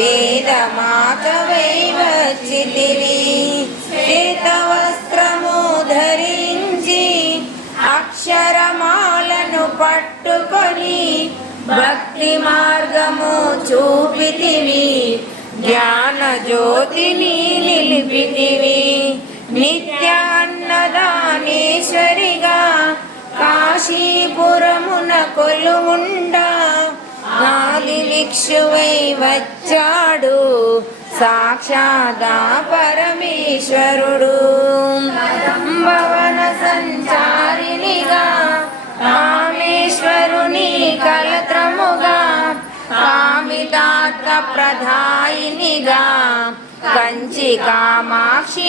వేదమాతవై వచ్చితివి. శ్వేతవస్త్రము ధరించి అక్షరమాలను పట్టుకొని భక్తి మార్గము చూపితివి. జ్ఞాన జ్యోతిని నిలిపితివి. నిత్య అన్నదానేశ్వరిగా కాశీపురమున కొలువుండా గాలి భిక్షువై వచ్చాడు సాక్షాదా పరమేశ్వరుడు. భవన సంచారినిగా కామేశ్వరుని కలత్రముగా కామితార్థ ప్రదాయినిగా కంచి కామాక్షివైనావు.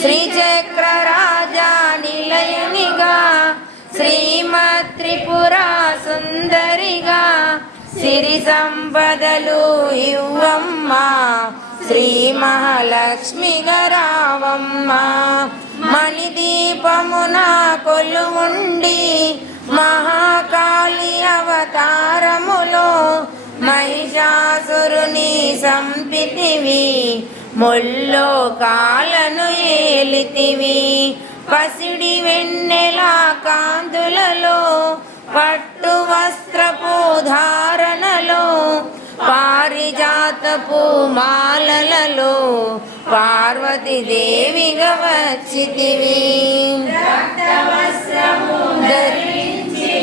శ్రీచక్ర రాజా నిలయునిగా శ్రీమత్ త్రిపురా సుందరిగా సిరి సంపదలు ఇవ్వమ్మా శ్రీ మహాలక్ష్మిగా రావమ్మా. మణిదీపమున కొలువుండి మహాకాళి అవతారములో మహిషాసురుని సంపితివి. ముల్లోకాలను ఏలితివి. పసిడి వెన్నెల కాంతులలో పట్టు వస్త్రపు ధారణలో పారిజాతపు మాలలలో పార్వతీదేవిగా వచ్చితివి. రక్తవస్త్రము ధరించి